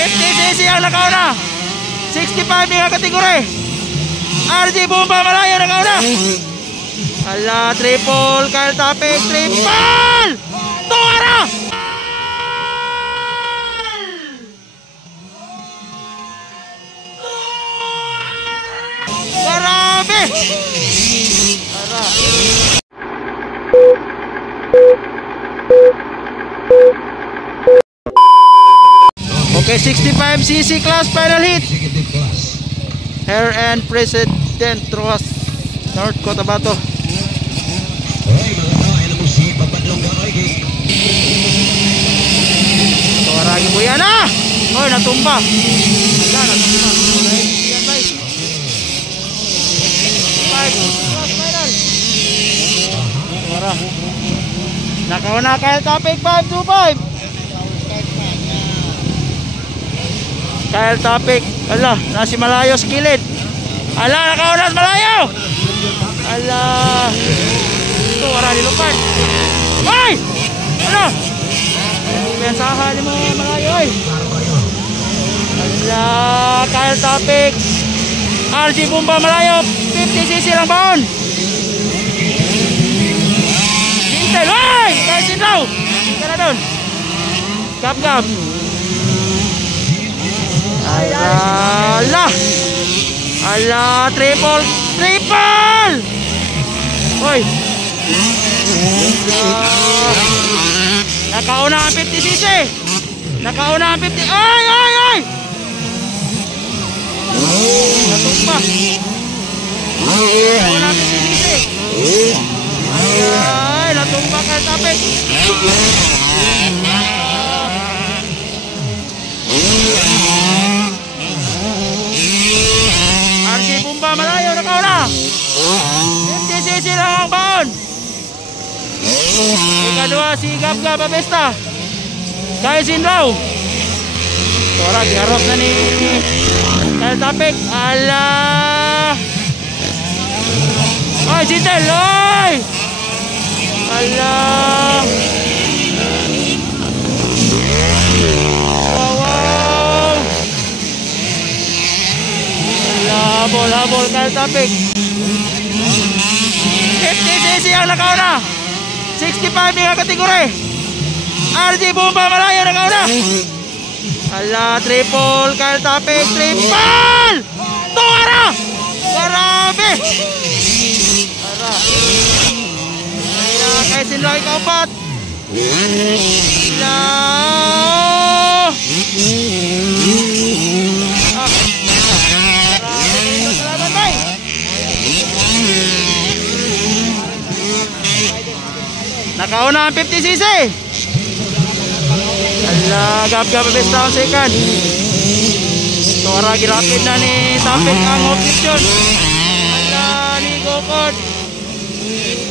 50cc ang nakauna. 65 yung kategori. RG Bomba Malayo nakauna. Ala, triple, Kyle Topic, triple! Tuwara! Grabe! Okay, 65cc class final hit. Hair and President Ross, North Cotabato. Tuwaragi po yan ah! Oy, natumba. Wala, natumba. Yan guys. 5 class final. Tuwara. Nakauna Kyle Topic 525. Kyle Topic. Ala, nasi Malayo sa kilid. Ala, nakauna sa Malayo. Ala. Ito, wala nilupan. Ay! Ano? Pensahan ni mo Malayo ay. Ala, Kyle Topic. RG Bomba Malayo. 50cc lang baon. Hintel, ay! Kyle Sinlaw. Kaya doon. Gap-gap. Ala! Ala! Triple! Triple! Hoy! Nakauna ang 50cc! Nakauna ang 50! Ay! Ay! Ay! Natumpa! Nakauna ang 50cc! Ay! Natumpa Kyle Topic! RG Bomba Malayo nakauna. 50cc lang ang baon. Ikadua si Gab-Gab Abesta. Kyle Sinlaw. Tora, giharap na ni Kyle Topic. Ala. Ay, Jintel. Ay. Ala. Habol Kyle Topic. 50cc ang nakauna. 65 yung kategori. RG Bomba Malayo nakauna. Ala, triple, Kyle Topic, triple! Tuwara! Grabe! Ala, kay Sinlaw ikaupat. Ala! Nakauna ang 50cc. Ala, Gab-Gab Abesta ang second. Tora, girapid na ni Topic ang option. Ala, ni Gokod.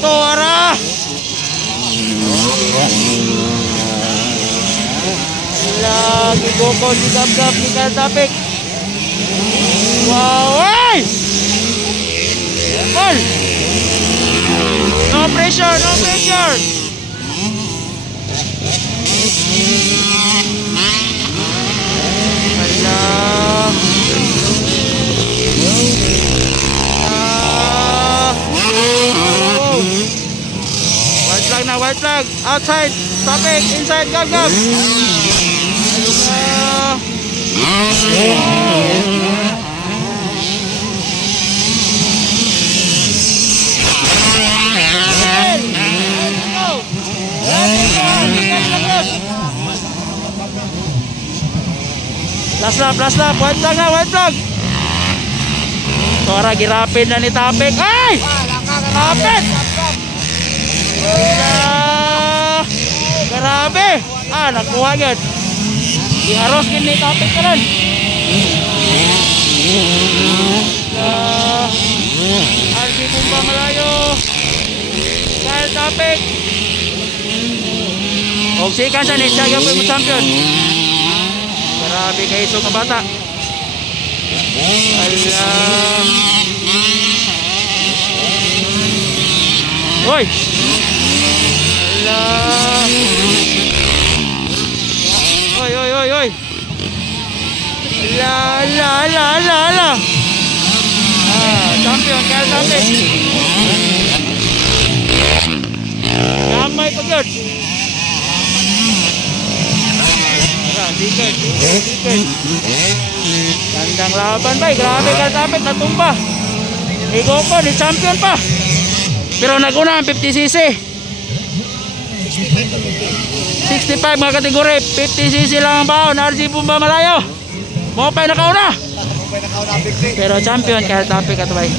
Tora. Ala, ni Gokod, ni Gab-Gab, ni Kyle Topic. Wow, ay! Ball! No pressure, no pressure. Allah. White flag na, white flag. Outside, Topic, inside, Gab-Gab. Last lap, white flag na, white flag. Tora, girapin na ni Topic. Ay! Topic! Grabe! Ah, nakuha agad. Iharos din ni Topic ka rin. RG Bomba Malayo. Kyle Topic. Og sikan sa next siya yung champion. Grabe kayo isong ka bata. Alam. Hoy! Alam. Hoy! La la la la la. Champion kaya Tapik. Gamay pagod. Dikit. Gandang laban bay. Grabe kaya Tapik, natumba. Igo pa, di champion pa. Pero naguna ang 50cc. 65 mga kategori. 50cc lang ang baon. RG Bumba Malayo. Mo pa nakauna. Pero champion kaya Tapik at bay.